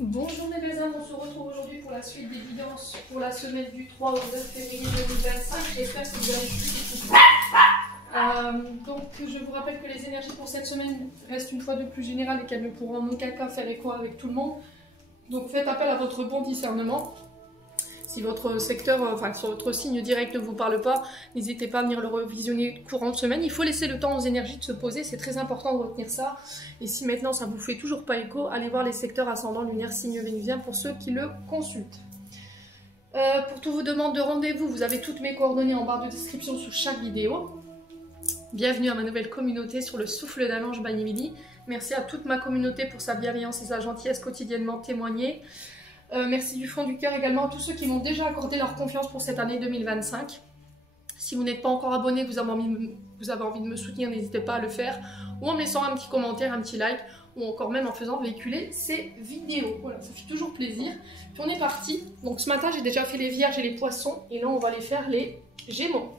Bonjour mes belles âmes, on se retrouve aujourd'hui pour la suite des guidances pour la semaine du 3 au 9 février 2025. J'espère que vous avez suivi tout. Donc je vous rappelle que les énergies pour cette semaine restent une fois de plus générales et qu'elles ne pourront en aucun cas faire écho avec tout le monde. Donc faites appel à votre bon discernement. Si votre secteur, enfin si votre signe direct ne vous parle pas, n'hésitez pas à venir le revisionner courant de semaine. Il faut laisser le temps aux énergies de se poser, c'est très important de retenir ça. Et si maintenant ça vous fait toujours pas écho, allez voir les secteurs ascendant lunaire, signe vénusien pour ceux qui le consultent. Pour toutes vos demandes de rendez-vous, vous avez toutes mes coordonnées en barre de description sous chaque vidéo. Bienvenue à ma nouvelle communauté sur le souffle d'un ange by Emily. Merci à toute ma communauté pour sa bienveillance et sa gentillesse quotidiennement témoignée. Merci du fond du cœur également à tous ceux qui m'ont déjà accordé leur confiance pour cette année 2025. Si vous n'êtes pas encore abonné, vous avez envie de me soutenir, n'hésitez pas à le faire. Ou en me laissant un petit commentaire, un petit like, ou encore même en faisant véhiculer ces vidéos. Voilà, ça fait toujours plaisir. Puis on est parti. Donc ce matin, j'ai déjà fait les vierges et les poissons. Et là, on va aller faire les gémeaux.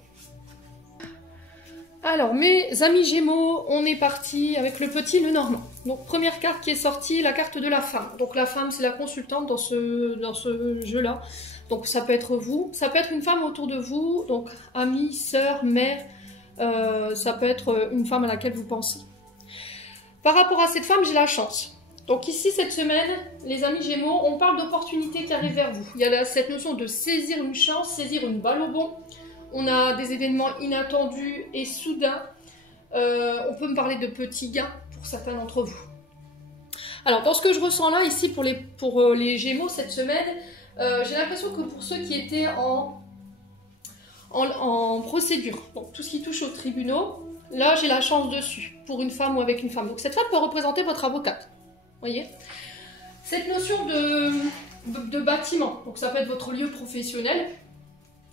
Alors, mes amis gémeaux, on est parti avec le petit Lenormand. Donc, première carte qui est sortie, la carte de la femme. Donc, la femme, c'est la consultante dans ce jeu-là. Donc, ça peut être vous, ça peut être une femme autour de vous, donc amie, sœur, mère, ça peut être une femme à laquelle vous pensez. Par rapport à cette femme, j'ai la chance. Donc, ici, cette semaine, les amis gémeaux, on parle d'opportunités qui arrivent vers vous. Il y a cette notion de saisir une chance, saisir une balle au bond. On a des événements inattendus et soudains. On peut me parler de petits gains pour certains d'entre vous. Alors, dans ce que je ressens là, ici, pour les Gémeaux cette semaine, j'ai l'impression que pour ceux qui étaient en procédure, donc tout ce qui touche aux tribunaux, là, j'ai la chance dessus, pour une femme ou avec une femme. Donc, cette femme peut représenter votre avocate. Vous voyez ? Cette notion de bâtiment, donc ça peut être votre lieu professionnel.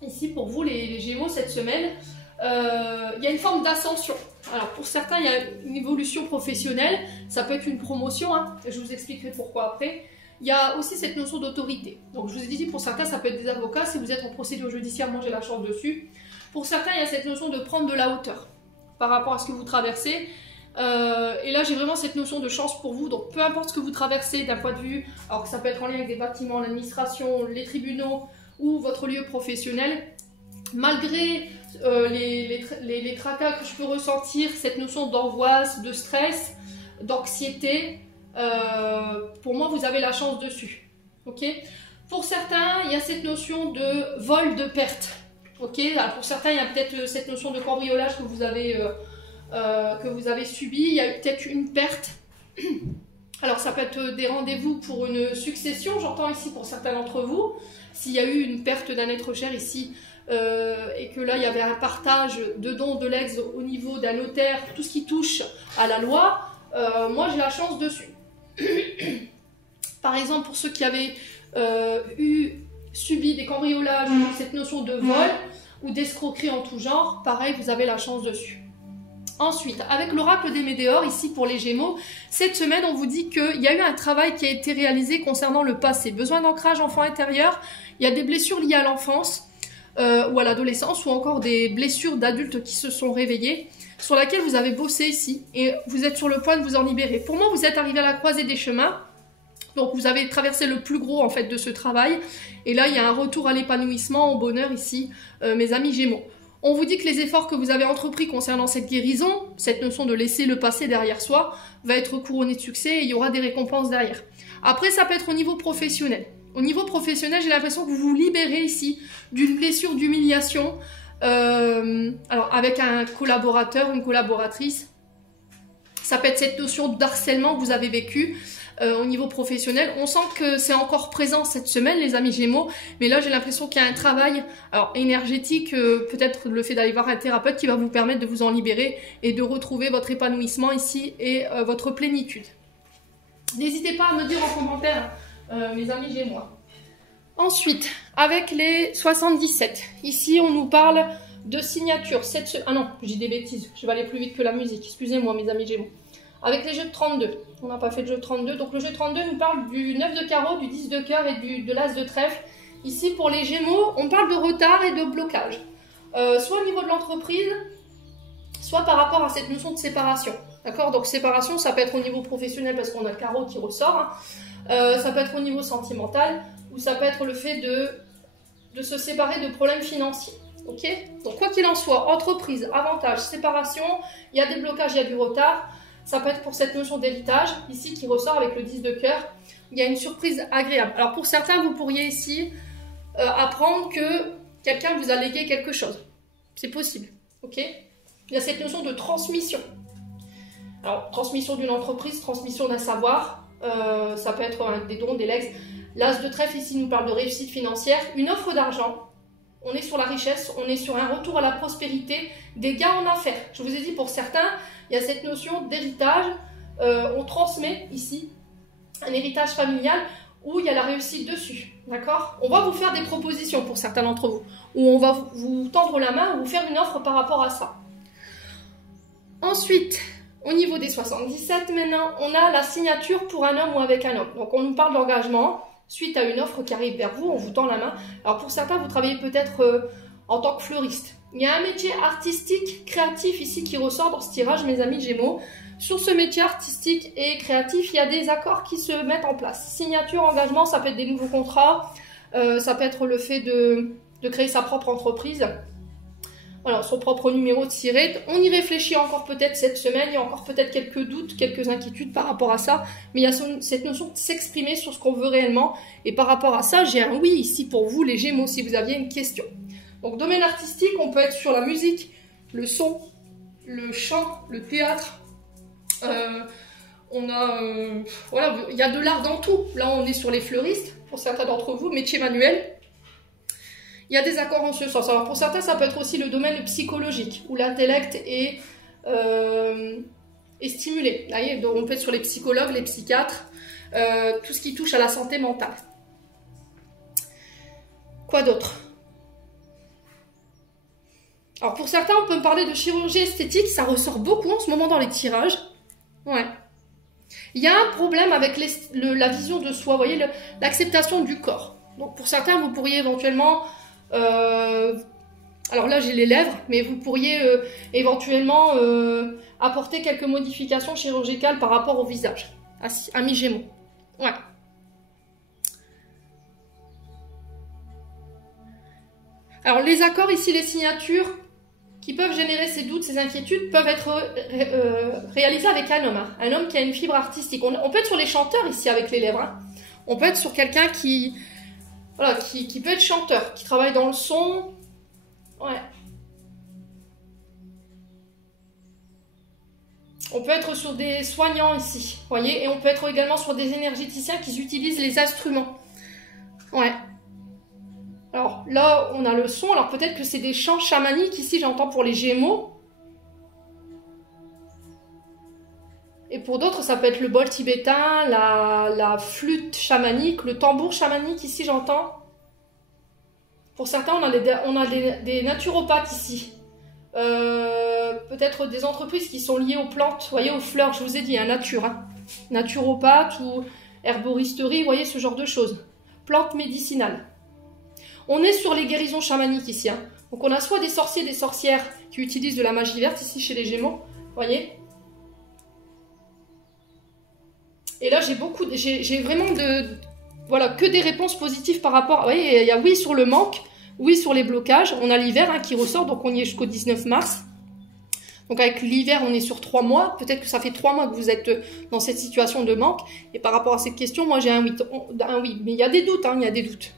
Ici, pour vous, les Gémeaux, cette semaine, il y a une forme d'ascension. Alors, pour certains, il y a une évolution professionnelle. Ça peut être une promotion, hein, je vous expliquerai pourquoi après. Il y a aussi cette notion d'autorité. Donc, je vous ai dit, pour certains, ça peut être des avocats. Si vous êtes en procédure judiciaire, moi, j'ai la chance dessus. Pour certains, il y a cette notion de prendre de la hauteur par rapport à ce que vous traversez. Et là, j'ai vraiment cette notion de chance pour vous. Donc, peu importe ce que vous traversez d'un point de vue, alors que ça peut être en lien avec des bâtiments, l'administration, les tribunaux, ou votre lieu professionnel, malgré les tracas que je peux ressentir, cette notion d'angoisse, de stress, d'anxiété, pour moi vous avez la chance dessus. Okay. Pour certains, il y a cette notion de vol, de perte. Okay. Alors, pour certains, il y a peut-être cette notion de cambriolage que vous avez subi, il y a peut-être une perte. Alors ça peut être des rendez-vous pour une succession, j'entends ici pour certains d'entre vous. S'il y a eu une perte d'un être cher ici et que là il y avait un partage de dons, de legs au niveau d'un notaire, tout ce qui touche à la loi, moi j'ai la chance dessus. Par exemple pour ceux qui avaient subi des cambriolages, cette notion de vol ou d'escroquerie en tout genre, pareil vous avez la chance dessus. Ensuite, avec l'oracle des Médéors, ici pour les Gémeaux, cette semaine, on vous dit qu'il y a eu un travail qui a été réalisé concernant le passé. Besoin d'ancrage enfant intérieur, il y a des blessures liées à l'enfance ou à l'adolescence ou encore des blessures d'adultes qui se sont réveillées, sur laquelle vous avez bossé ici et vous êtes sur le point de vous en libérer. Pour moi, vous êtes arrivé à la croisée des chemins, donc vous avez traversé le plus gros en fait de ce travail et là, il y a un retour à l'épanouissement, au bonheur ici, mes amis Gémeaux. On vous dit que les efforts que vous avez entrepris concernant cette guérison, cette notion de laisser le passé derrière soi, va être couronné de succès et il y aura des récompenses derrière. Après, ça peut être au niveau professionnel. Au niveau professionnel, j'ai l'impression que vous vous libérez ici d'une blessure d'humiliation, alors avec un collaborateur, une collaboratrice. Ça peut être cette notion d'harcèlement que vous avez vécu. Au niveau professionnel, on sent que c'est encore présent cette semaine les amis Gémeaux, mais là j'ai l'impression qu'il y a un travail alors énergétique, peut-être le fait d'aller voir un thérapeute qui va vous permettre de vous en libérer et de retrouver votre épanouissement ici et votre plénitude. N'hésitez pas à me dire en commentaire mes amis Gémeaux. Ensuite, avec les 77, ici on nous parle de signature. Ah non, je dis des bêtises, je vais aller plus vite que la musique, excusez-moi mes amis Gémeaux. Avec les jeux de 32, on n'a pas fait de jeu de 32, donc le jeu de 32 nous parle du 9 de carreau, du 10 de cœur et de l'as de trèfle. Ici pour les Gémeaux, on parle de retard et de blocage, soit au niveau de l'entreprise, soit par rapport à cette notion de séparation. D'accord? Donc séparation, ça peut être au niveau professionnel parce qu'on a le carreau qui ressort. Hein. Ça peut être au niveau sentimental ou ça peut être le fait de se séparer de problèmes financiers. Ok? Donc quoi qu'il en soit, entreprise, avantage, séparation, il y a des blocages, il y a du retard. Ça peut être pour cette notion d'héritage, ici qui ressort avec le 10 de cœur. Il y a une surprise agréable. Alors pour certains, vous pourriez ici apprendre que quelqu'un vous a légué quelque chose. C'est possible. Ok? Il y a cette notion de transmission. Alors, transmission d'une entreprise, transmission d'un savoir, ça peut être des dons, des legs. L'as de trèfle ici nous parle de réussite financière, une offre d'argent, on est sur la richesse, on est sur un retour à la prospérité, des gains en affaires. Je vous ai dit, pour certains, il y a cette notion d'héritage, on transmet ici un héritage familial où il y a la réussite dessus, d'accord? On va vous faire des propositions pour certains d'entre vous, où on va vous tendre la main, vous faire une offre par rapport à ça. Ensuite, au niveau des 77, maintenant, on a la signature pour un homme ou avec un homme. Donc, on nous parle d'engagement suite à une offre qui arrive vers vous, on vous tend la main. Alors, pour certains, vous travaillez peut-être en tant que fleuriste. Il y a un métier artistique, créatif ici qui ressort dans ce tirage, mes amis Gémeaux. Sur ce métier artistique et créatif, il y a des accords qui se mettent en place. Signature, engagement, ça peut être des nouveaux contrats, ça peut être le fait de créer sa propre entreprise. Voilà, son propre numéro de SIRET. On y réfléchit encore peut-être cette semaine, il y a encore peut-être quelques doutes, quelques inquiétudes par rapport à ça, mais il y a cette notion de s'exprimer sur ce qu'on veut réellement. Et par rapport à ça, j'ai un oui ici pour vous, les Gémeaux, si vous aviez une question. Donc, domaine artistique, on peut être sur la musique, le son, le chant, le théâtre. Voilà, il y a de l'art dans tout. Là, on est sur les fleuristes, pour certains d'entre vous, métier manuel. Il y a des accords en ce sens. Alors pour certains, ça peut être aussi le domaine psychologique, où l'intellect est stimulé. Là, on peut être sur les psychologues, les psychiatres, tout ce qui touche à la santé mentale. Quoi d'autre? Alors pour certains, on peut me parler de chirurgie esthétique, ça ressort beaucoup en ce moment dans les tirages. Ouais. Il y a un problème avec la vision de soi, vous voyez, l'acceptation du corps. Donc pour certains, vous pourriez éventuellement... alors là j'ai les lèvres, mais vous pourriez éventuellement apporter quelques modifications chirurgicales par rapport au visage. Amis Gémeaux. Ouais. Alors les accords ici, les signatures qui peuvent générer ces doutes, ces inquiétudes, peuvent être réalisés avec un homme. Hein. Un homme qui a une fibre artistique. On peut être sur les chanteurs ici avec les lèvres. Hein. On peut être sur quelqu'un qui... Voilà, qui peut être chanteur, qui travaille dans le son. Ouais. On peut être sur des soignants ici, vous voyez, et on peut être également sur des énergéticiens qui utilisent les instruments. Ouais. Alors là, on a le son. Alors peut-être que c'est des chants chamaniques ici, j'entends pour les Gémeaux. Et pour d'autres, ça peut être le bol tibétain, la flûte chamanique, le tambour chamanique, ici j'entends. Pour certains, on a des naturopathes ici. Peut-être des entreprises qui sont liées aux plantes, vous voyez, aux fleurs, je vous ai dit, nature. Hein. Naturopathe ou herboristerie, vous voyez, ce genre de choses. Plantes médicinales. On est sur les guérisons chamaniques ici. Hein. Donc on a soit des sorciers, des sorcières qui utilisent de la magie verte ici chez les Gémeaux, vous voyez. Et là, j'ai vraiment voilà, que des réponses positives par rapport... Vous voyez, il y a oui sur le manque, oui sur les blocages. On a l'hiver hein, qui ressort, donc on y est jusqu'au 19 mars. Donc avec l'hiver, on est sur 3 mois. Peut-être que ça fait 3 mois que vous êtes dans cette situation de manque. Et par rapport à cette question, moi j'ai un oui. Mais il y a des doutes, hein, il y a des doutes.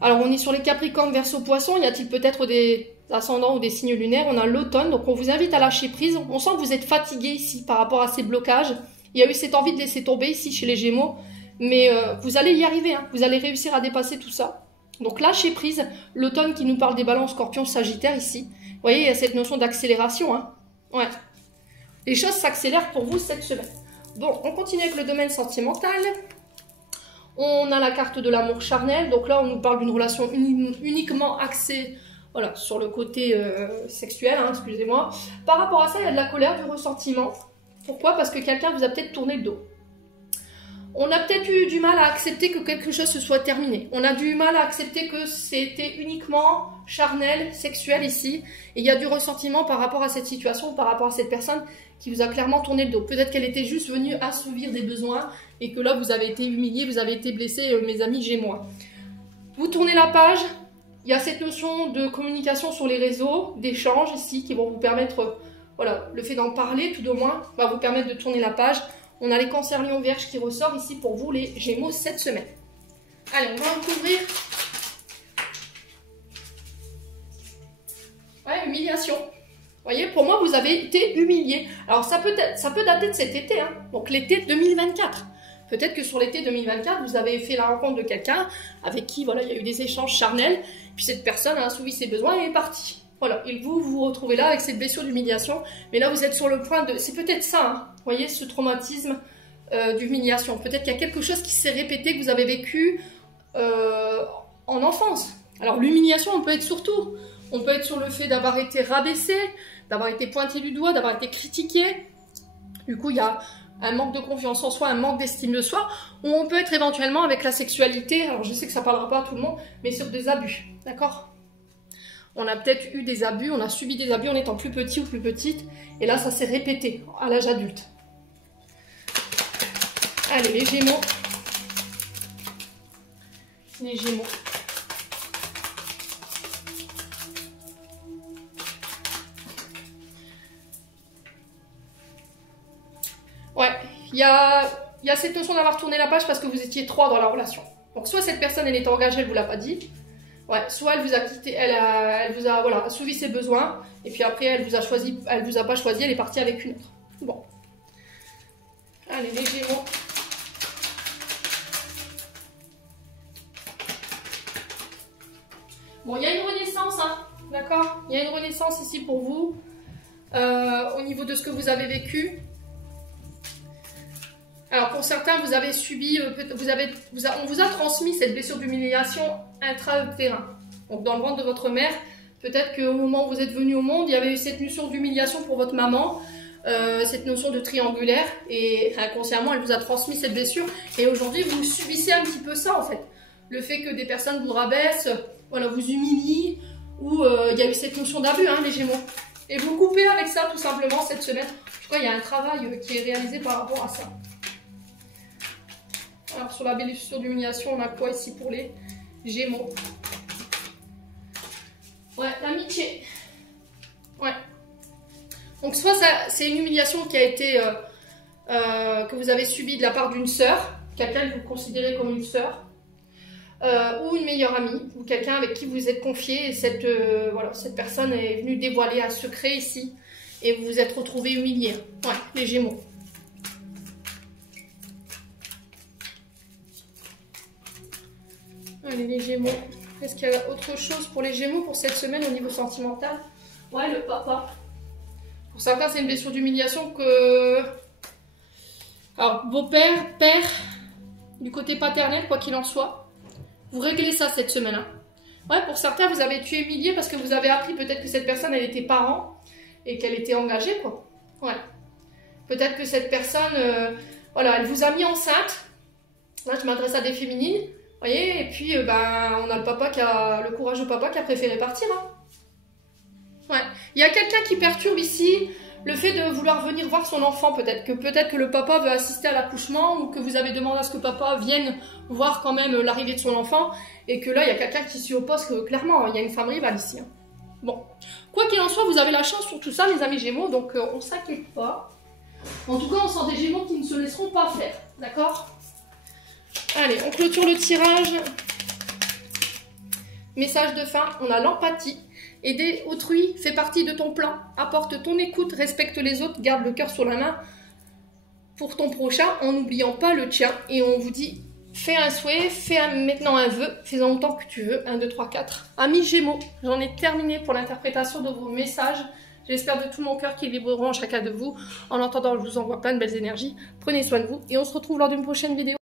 Alors on est sur les Capricornes, Verseau, Poissons. Y a-t-il peut-être des ascendants ou des signes lunaires? On a l'automne, donc on vous invite à lâcher prise. On sent que vous êtes fatigué ici par rapport à ces blocages. Il y a eu cette envie de laisser tomber ici chez les Gémeaux. Mais vous allez y arriver, hein. Vous allez réussir à dépasser tout ça. Donc lâchez prise. L'automne qui nous parle des balances, Scorpions, Sagittaires ici. Vous voyez, il y a cette notion d'accélération. Hein. Ouais. Les choses s'accélèrent pour vous cette semaine. Bon, on continue avec le domaine sentimental. On a la carte de l'amour charnel. Donc là, on nous parle d'une relation uniquement axée voilà, sur le côté sexuel, hein, excusez-moi. Par rapport à ça, il y a de la colère, du ressentiment. Pourquoi? Parce que quelqu'un vous a peut-être tourné le dos. On a peut-être eu du mal à accepter que quelque chose se soit terminé. On a du mal à accepter que c'était uniquement charnel, sexuel ici. Et il y a du ressentiment par rapport à cette situation, par rapport à cette personne qui vous a clairement tourné le dos. Peut-être qu'elle était juste venue assouvir des besoins et que là, vous avez été humilié, vous avez été blessé, mes amis Gémeaux. Vous tournez la page. Il y a cette notion de communication sur les réseaux, d'échange ici, qui vont vous permettre, voilà, le fait d'en parler tout au moins, va vous permettre de tourner la page. On a les cancers, lions, vierges qui ressort ici pour vous les Gémeaux cette semaine. Allez, on va recouvrir. Ouais, humiliation. Vous voyez, pour moi, vous avez été humilié. Alors, ça peut dater de cet été, hein, donc l'été 2024. Peut-être que sur l'été 2024, vous avez fait la rencontre de quelqu'un avec qui, voilà, il y a eu des échanges charnels, puis cette personne a assouvi ses besoins et est partie. Voilà, et vous vous retrouvez là avec cette blessure d'humiliation, mais là vous êtes sur le point de... C'est peut-être ça, hein, vous voyez, ce traumatisme d'humiliation. Peut-être qu'il y a quelque chose qui s'est répété, que vous avez vécu en enfance. Alors l'humiliation, on peut être sur tout. On peut être sur le fait d'avoir été rabaissé, d'avoir été pointé du doigt, d'avoir été critiqué. Du coup, il y a un manque de confiance en soi, un manque d'estime de soi, ou on peut être éventuellement avec la sexualité, alors je sais que ça ne parlera pas à tout le monde, mais sur des abus, d'accord? On a peut-être eu des abus, on a subi des abus en étant plus petit ou plus petite, et là ça s'est répété à l'âge adulte. Allez, les Gémeaux. Les Gémeaux. Ouais, il y a cette notion d'avoir tourné la page parce que vous étiez 3 dans la relation. Donc soit cette personne elle est engagée, elle vous l'a pas dit. Ouais, soit elle vous a quitté, elle vous a voilà, assouvi ses besoins et puis après elle vous a pas choisi, elle est partie avec une autre. Bon. Allez, les Gémeaux. Bon, il y a une renaissance, hein, d'accord? Il y a une renaissance ici pour vous au niveau de ce que vous avez vécu. Alors pour certains, vous avez subi, on vous a transmis cette blessure d'humiliation intra-utérin. Donc dans le ventre de votre mère, peut-être qu'au moment où vous êtes venu au monde, il y avait eu cette notion d'humiliation pour votre maman, cette notion de triangulaire, et inconsciemment, elle vous a transmis cette blessure. Et aujourd'hui, vous subissez un petit peu ça en fait. Le fait que des personnes vous rabaissent, voilà, vous humilient, ou il y a eu cette notion d'abus, hein, les Gémeaux. Et vous coupez avec ça tout simplement cette semaine. En tout cas, il y a un travail qui est réalisé par rapport à ça. Alors sur la blessure d'humiliation, on a quoi ici pour les Gémeaux? Ouais, l'amitié. Ouais. Donc soit c'est une humiliation qui a été que vous avez subie de la part d'une sœur, quelqu'un que vous considérez comme une sœur, ou une meilleure amie, ou quelqu'un avec qui vous êtes confié, et cette personne est venue dévoiler un secret ici, et vous vous êtes retrouvé humilié. Ouais, les Gémeaux. Allez, les Gémeaux. Est-ce qu'il y a autre chose pour les Gémeaux pour cette semaine au niveau sentimental? Ouais, le papa. Pour certains, c'est une blessure d'humiliation que... Alors, beau-père, père, du côté paternel, quoi qu'il en soit, vous réglez ça cette semaine. Hein. Ouais, pour certains, vous avez été humilié parce que vous avez appris peut-être que cette personne, elle était parent et qu'elle était engagée, quoi. Ouais. Peut-être que cette personne, voilà, elle vous a mis enceinte. Là, je m'adresse à des féminines. Vous voyez, et puis on a le courageux papa qui a préféré partir. Hein. Ouais. Il y a quelqu'un qui perturbe ici le fait de vouloir venir voir son enfant. Peut-être que le papa veut assister à l'accouchement ou que vous avez demandé à ce que papa vienne voir quand même l'arrivée de son enfant et que là il y a quelqu'un qui s'y oppose clairement. Il y a une femme rivale ici. Hein. Bon, quoi qu'il en soit, vous avez la chance sur tout ça, les amis Gémeaux, donc on ne s'inquiète pas. En tout cas, on sent des Gémeaux qui ne se laisseront pas faire, d'accord? Allez, on clôture le tirage. Message de fin, on a l'empathie. Aider autrui fait partie de ton plan. Apporte ton écoute, respecte les autres, garde le cœur sur la main pour ton prochain en n'oubliant pas le tien. Et on vous dit, fais un souhait, maintenant un vœu, fais-en autant que tu veux. 1, 2, 3, 4. Amis Gémeaux, j'en ai terminé pour l'interprétation de vos messages. J'espère de tout mon cœur qu'ils vibreront en chacun de vous. En attendant, je vous envoie plein de belles énergies. Prenez soin de vous et on se retrouve lors d'une prochaine vidéo.